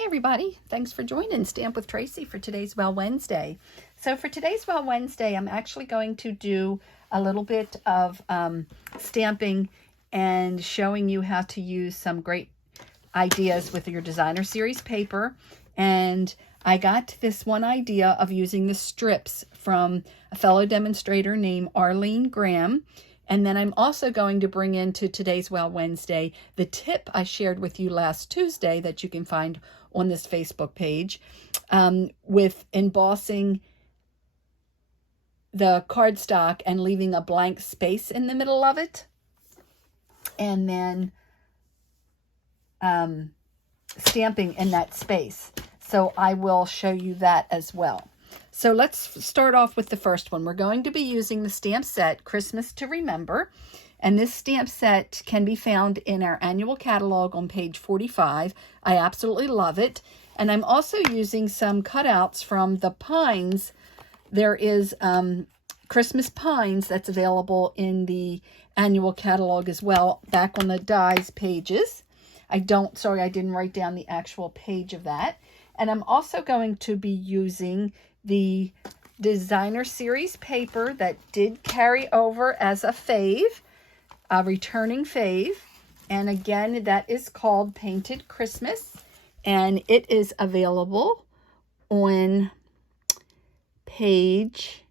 Hi everybody, thanks for joining Stamp with Tracy for today's Well Wednesday. So for today's Well Wednesday, I'm actually going to do a little bit of stamping and showing you how to use some great ideas with your designer series paper. And I got this one idea of using the strips from a fellow demonstrator named Arlene Graham. And then I'm also going to bring into today's Well Wednesday the tip I shared with you last Tuesday that you can find on this Facebook page with embossing the cardstock and leaving a blank space in the middle of it. And then stamping in that space. So I will show you that as well. So let's start off with the first one. We're going to be using the stamp set Christmas to Remember. And this stamp set can be found in our annual catalog on page 45. I absolutely love it. And I'm also using some cutouts from the pines. There is Christmas pines that's available in the annual catalog as well, back on the dies pages. Sorry, I didn't write down the actual page of that. And I'm also going to be using the designer series paper that did carry over as a fave, a returning fave. And again, that is called Painted Christmas. And it is available on page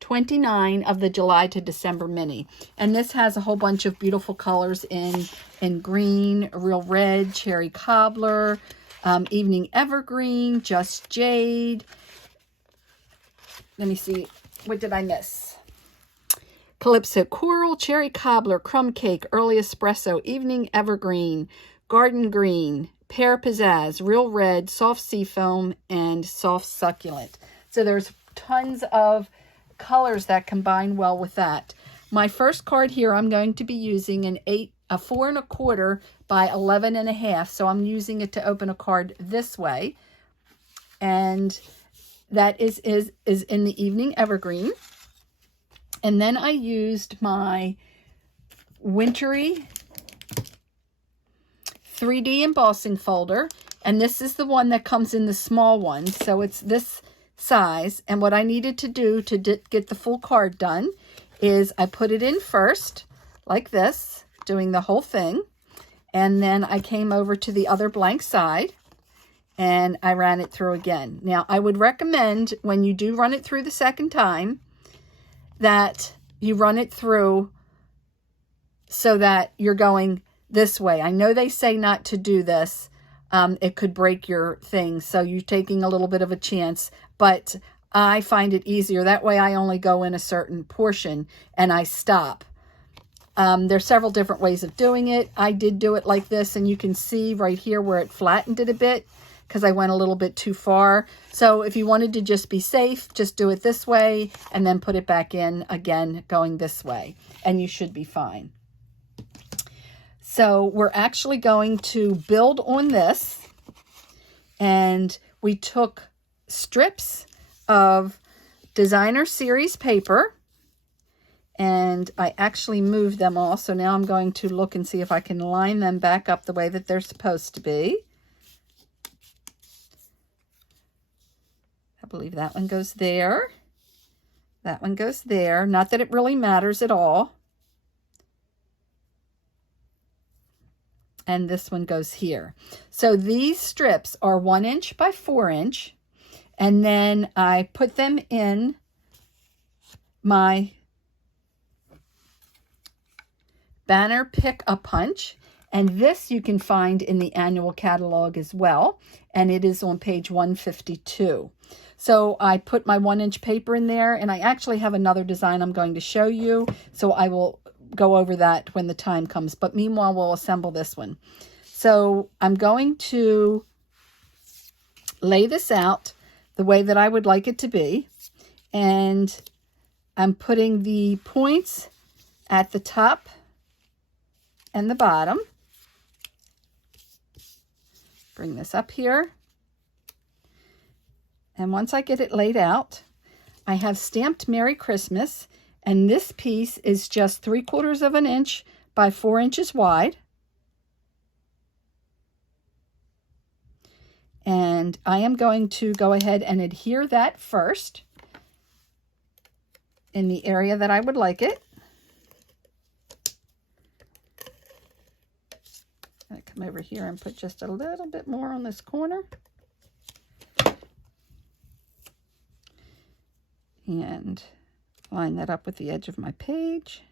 29 of the July to December mini. And this has a whole bunch of beautiful colors in green, real red, cherry cobbler, evening evergreen, just jade. Let me see, what did I miss? Calypso Coral, cherry cobbler, crumb cake, early espresso, evening evergreen, garden green, pear pizzazz, real red, soft seafoam, and soft succulent. So there's tons of colors that combine well with that. My first card here, I'm going to be using a 4 1/4 by 11 1/2. So I'm using it to open a card this way. And that is in the evening evergreen. And then I used my wintry 3D embossing folder. And this is the one that comes in the small one. So it's this size. And what I needed to do to get the full card done is I put it in first, like this, doing the whole thing. And then I came over to the other blank side and I ran it through again. Now, I would recommend when you do run it through the second time that you run it through so that you're going this way. I know they say not to do this. It could break your thing, so you're taking a little bit of a chance, but I find it easier. That way I only go in a certain portion and I stop. There's several different ways of doing it. I did do it like this, and you can see right here where it flattened it a bit because I went a little bit too far. So if you wanted to just be safe, just do it this way and then put it back in again going this way, and you should be fine. So we're actually going to build on this, and we took strips of designer series paper, and I actually moved them all. So now I'm going to look and see if I can line them back up the way that they're supposed to be. I believe that one goes there. That one goes there. Not that it really matters at all. And this one goes here. So these strips are 1 inch by 4 inch. And then I put them in my banner pick-a-punch. And this you can find in the annual catalog as well. And it is on page 152. So I put my 1 inch paper in there, and I actually have another design I'm going to show you. So I will go over that when the time comes. But meanwhile, we'll assemble this one. So I'm going to lay this out the way that I would like it to be. And I'm putting the points at the top and the bottom. Bring this up here. And once I get it laid out, I have stamped Merry Christmas, and this piece is just 3/4 of an inch by 4 inches wide. And I am going to go ahead and adhere that first in the area that I would like it. I come over here and put just a little bit more on this corner. And line that up with the edge of my page.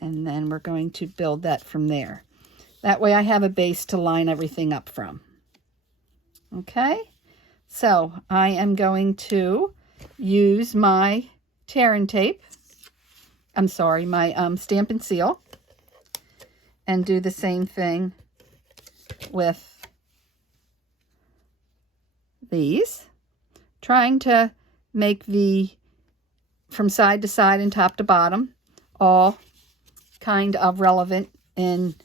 And then we're going to build that from there. That way I have a base to line everything up from. Okay, so I am going to use my tear and tape. I'm sorry, my stamp and seal. And do the same thing with these. Trying to make the from side to side and top to bottom all kind of relevant in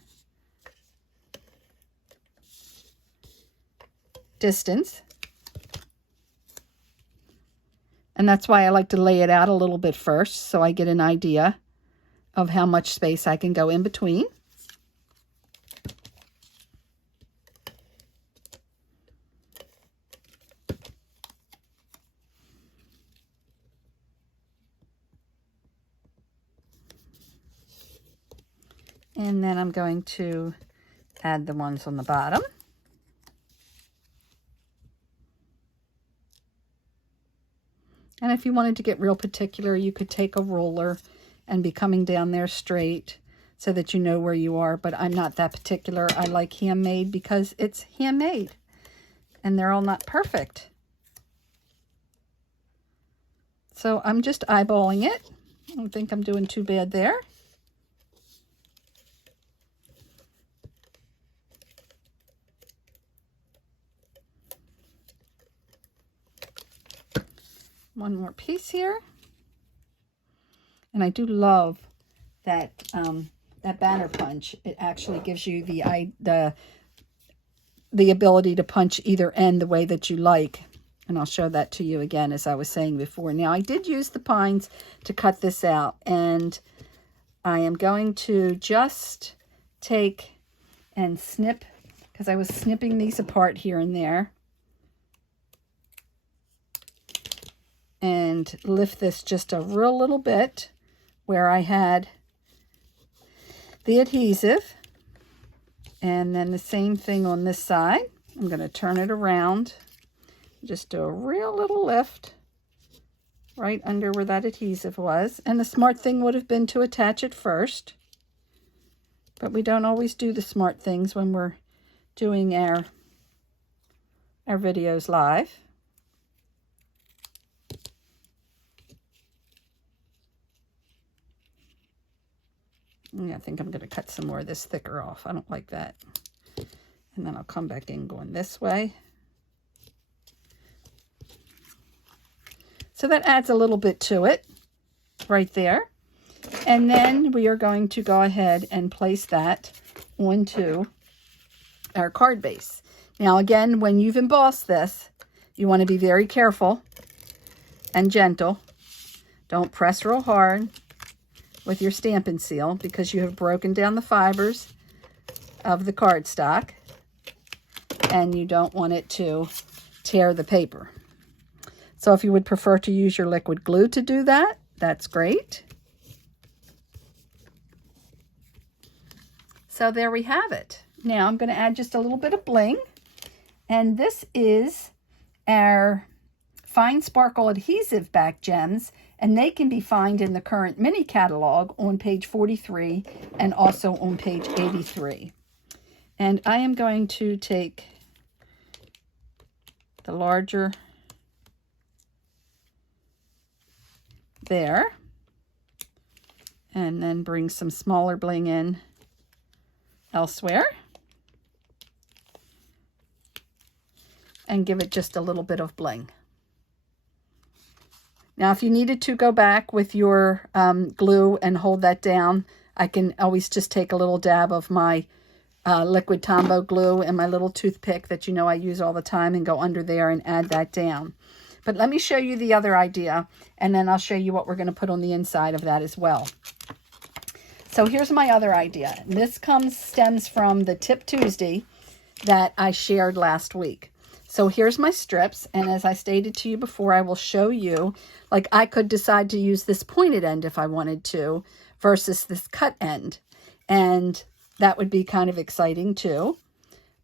distance. And that's why I like to lay it out a little bit first, so I get an idea of how much space I can go in between. And then I'm going to add the ones on the bottom. And if you wanted to get real particular, you could take a ruler and be coming down there straight so that you know where you are. But I'm not that particular. I like handmade because it's handmade. And they're all not perfect. So I'm just eyeballing it. I don't think I'm doing too bad there. One more piece here. And I do love that that banner punch. It actually gives you the ability to punch either end the way that you like. And I'll show that to you again, as I was saying before. Now, I did use the pines to cut this out, and I am going to just take and snip, because I was snipping these apart here and there, and lift this just a real little bit where I had the adhesive. And then the same thing on this side. I'm going to turn it around. Just do a real little lift right under where that adhesive was. And the smart thing would have been to attach it first. But we don't always do the smart things when we're doing our videos live. Yeah, I think I'm going to cut some more of this thicker off. I don't like that. And then I'll come back in going this way. So that adds a little bit to it right there. And then we are going to go ahead and place that onto our card base. Now again, when you've embossed this, you want to be very careful and gentle. Don't press real hard with your stamp and seal, because you have broken down the fibers of the cardstock and you don't want it to tear the paper. So if you would prefer to use your liquid glue to do that, that's great. So there we have it. Now I'm going to add just a little bit of bling, and this is our fine sparkle adhesive back gems, and they can be found in the current mini catalog on page 43 and also on page 83. And I am going to take the larger there and then bring some smaller bling in elsewhere and give it just a little bit of bling. Now, if you needed to go back with your glue and hold that down, I can always just take a little dab of my liquid Tombow glue and my little toothpick that you know I use all the time and go under there and add that down. But let me show you the other idea, and then I'll show you what we're going to put on the inside of that as well. So here's my other idea. This stems from the Tip Tuesday that I shared last week. So here's my strips, and as I stated to you before, I will show you, like I could decide to use this pointed end if I wanted to, versus this cut end. And that would be kind of exciting too.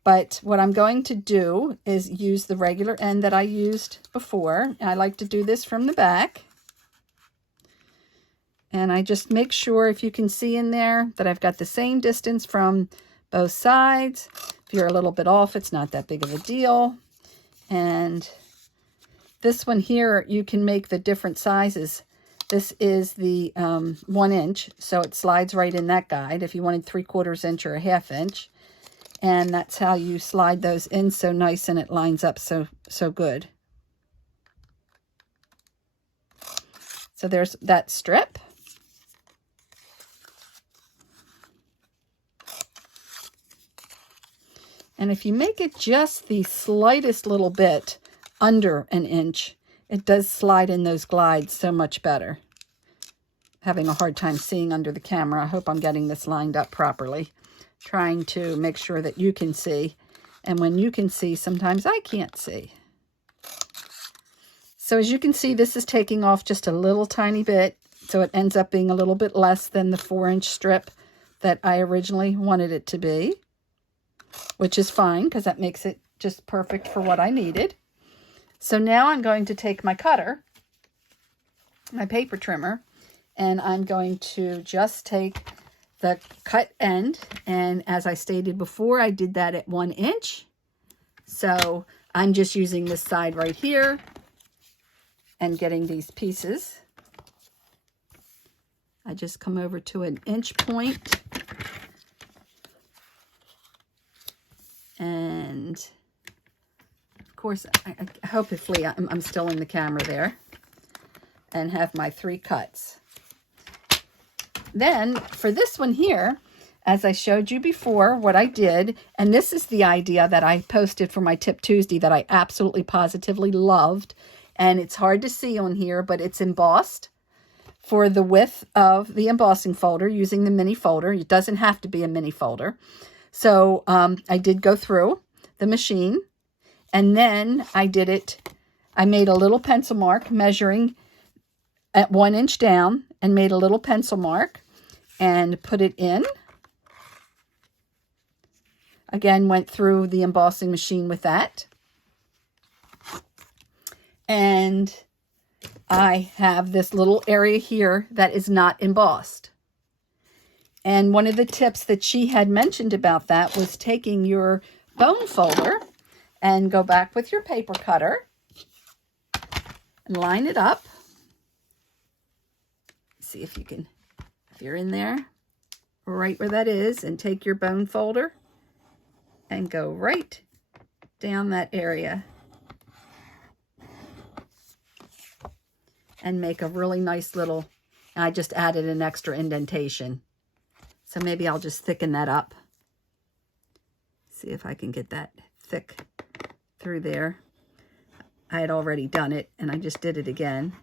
But what I'm going to do is use the regular end that I used before. I like to do this from the back. And I just make sure, if you can see in there, that I've got the same distance from both sides. If you're a little bit off, it's not that big of a deal. And this one here, you can make the different sizes. This is the 1 inch, so it slides right in that guide if you wanted 3/4 inch or a 1/2 inch. And that's how you slide those in so nice, and it lines up so good. So there's that strip. And if you make it just the slightest little bit under 1 inch, it does slide in those glides so much better. Having a hard time seeing under the camera. I hope I'm getting this lined up properly. Trying to make sure that you can see. And when you can see, sometimes I can't see. So as you can see, this is taking off just a little tiny bit. So it ends up being a little bit less than the 4-inch strip that I originally wanted it to be. Which is fine, because that makes it just perfect for what I needed. So now I'm going to take my cutter, my paper trimmer, and I'm going to just take the cut end. And as I stated before, I did that at 1 inch. So I'm just using this side right here and getting these pieces. I just come over to an inch point. And of course, hopefully I'm still in the camera there, and have my 3 cuts. Then for this one here, as I showed you before, what I did, and this is the idea that I posted for my Tip Tuesday that I absolutely positively loved, and it's hard to see on here, but it's embossed for the width of the embossing folder using the mini folder. It doesn't have to be a mini folder. So I did go through the machine, and then I made a little pencil mark measuring at 1 inch down, and made a little pencil mark and put it in. Again, went through the embossing machine with that. And I have this little area here that is not embossed. And one of the tips that she had mentioned about that was taking your bone folder and go back with your paper cutter and line it up. See if you're in there, right where that is, and take your bone folder and go right down that area and make a really nice little, I just added an extra indentation. So maybe I'll just thicken that up. See if I can get that thick through there. I had already done it, and I just did it again.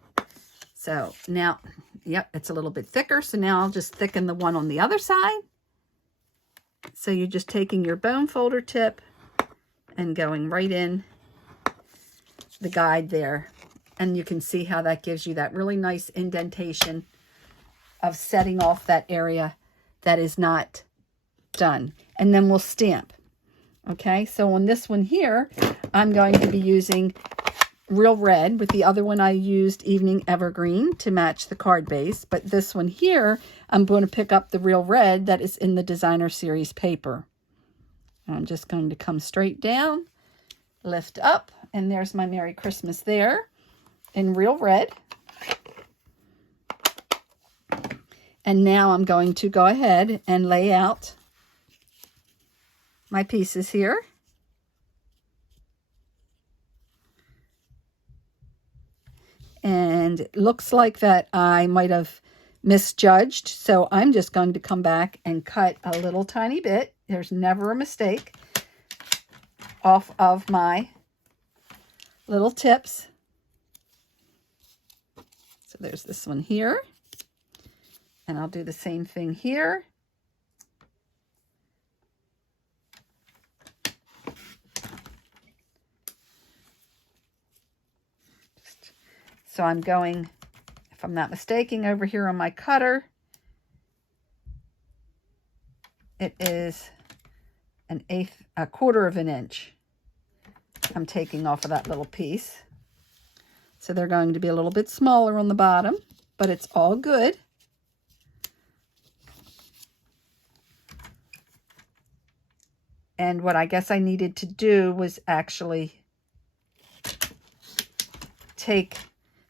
So now, yep, it's a little bit thicker. So now I'll just thicken the one on the other side. So you're just taking your bone folder tip and going right in the guide there. And you can see how that gives you that really nice indentation of setting off that area that is not done. And then we'll stamp. Okay, so on this one here, I'm going to be using Real Red. With the other one, I used Evening Evergreen to match the card base. But this one here, I'm going to pick up the Real Red that is in the Designer Series paper. I'm just going to come straight down, lift up, and there's my Merry Christmas there in Real Red. And now I'm going to go ahead and lay out my pieces here. And it looks like that I might have misjudged. So I'm just going to come back and cut a little tiny bit. There's never a mistake. Off of my little tips. So there's this one here. And I'll do the same thing here. So I'm going, if I'm not mistaken, over here on my cutter, it is a quarter of an inch I'm taking off of that little piece. So they're going to be a little bit smaller on the bottom, but it's all good. And what I guess I needed to do was actually take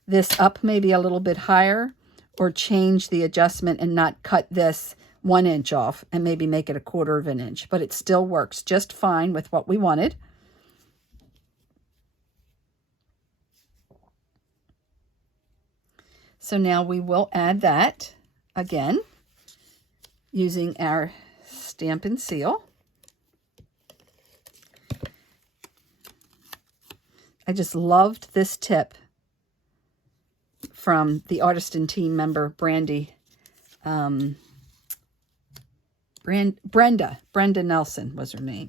this up maybe a little bit higher, or change the adjustment and not cut this 1 inch off and maybe make it a quarter of an inch, but it still works just fine with what we wanted. So now we will add that again using our stamp and seal. I just loved this tip from the Artisan team member, Brenda Nelson was her name.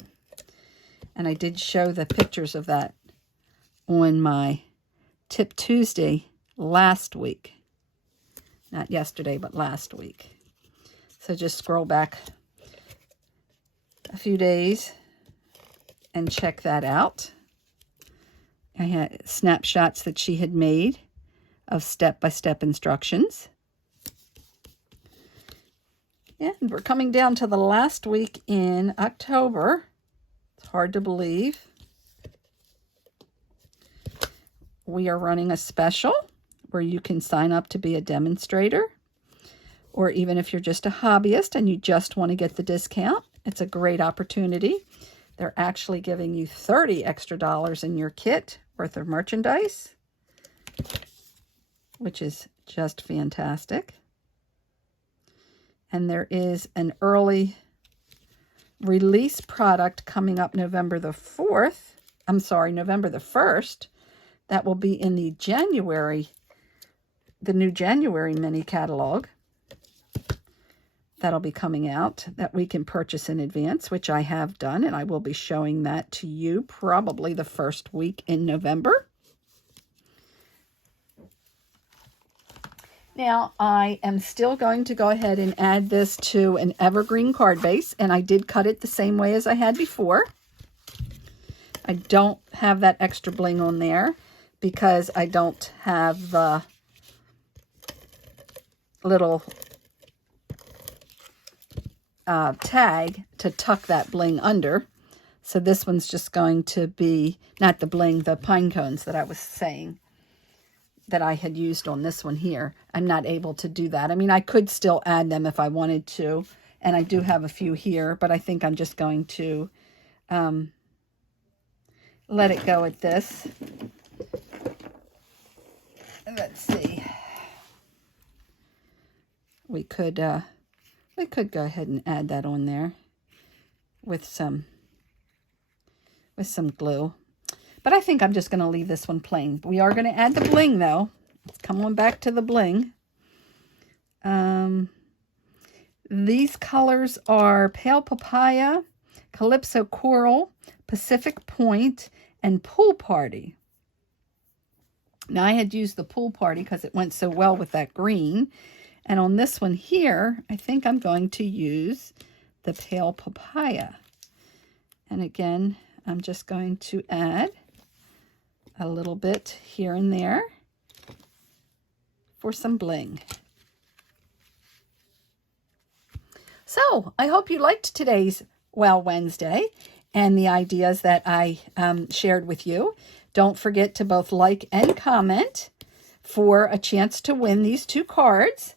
And I did show the pictures of that on my Tip Tuesday last week. Not yesterday, but last week. So just scroll back a few days and check that out. I had snapshots that she had made of step-by-step instructions. Yeah, and we're coming down to the last week in October. It's hard to believe. We are running a special where you can sign up to be a demonstrator, or even if you're just a hobbyist and you just want to get the discount, it's a great opportunity. They're actually giving you $30 extra in your kit worth of merchandise, which is just fantastic. And there is an early release product coming up November the 1st. That will be in the new January mini catalog. That'll be coming out that we can purchase in advance, which I have done, and I will be showing that to you probably the first week in November. Now, I am still going to go ahead and add this to an Evergreen card base, and I did cut it the same way as I had before. I don't have that extra bling on there because I don't have the little tag to tuck that bling under. So this one's just going to be, not the bling, the pine cones that I was saying that I had used on this one here. I'm not able to do that. I mean, I could still add them if I wanted to, and I do have a few here, but I think I'm just going to let it go at this. Let's see. We could go ahead and add that on there with some glue. But I think I'm just going to leave this one plain. We are going to add the bling, though. Let's come on back to the bling. These colors are Pale Papaya, Calypso Coral, Pacific Point, and Pool Party. Now, I had used the Pool Party because it went so well with that green. And on this one here, I think I'm going to use the Pale Papaya. And again, I'm just going to add a little bit here and there for some bling. So I hope you liked today's Wow Wednesday and the ideas that I shared with you. Don't forget to both like and comment for a chance to win these 2 cards.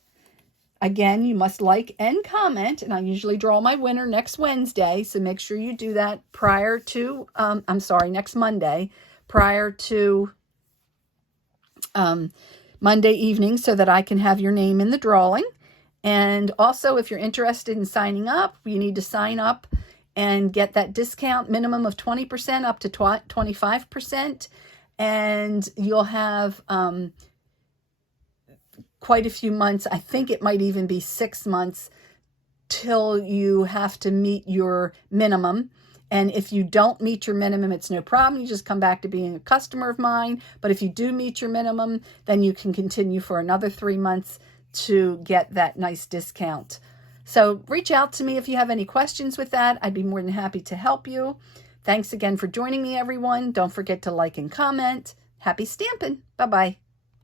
Again, you must like and comment, and I usually draw my winner next Wednesday, so make sure you do that prior to, next Monday, prior to Monday evening, so that I can have your name in the drawing. And also, if you're interested in signing up, you need to sign up and get that discount minimum of 20% up to 25%, and you'll have quite a few months. I think it might even be 6 months till you have to meet your minimum. And if you don't meet your minimum, it's no problem. You just come back to being a customer of mine. But if you do meet your minimum, then you can continue for another 3 months to get that nice discount. So reach out to me if you have any questions with that. I'd be more than happy to help you. Thanks again for joining me, everyone. Don't forget to like and comment. Happy stamping. Bye-bye.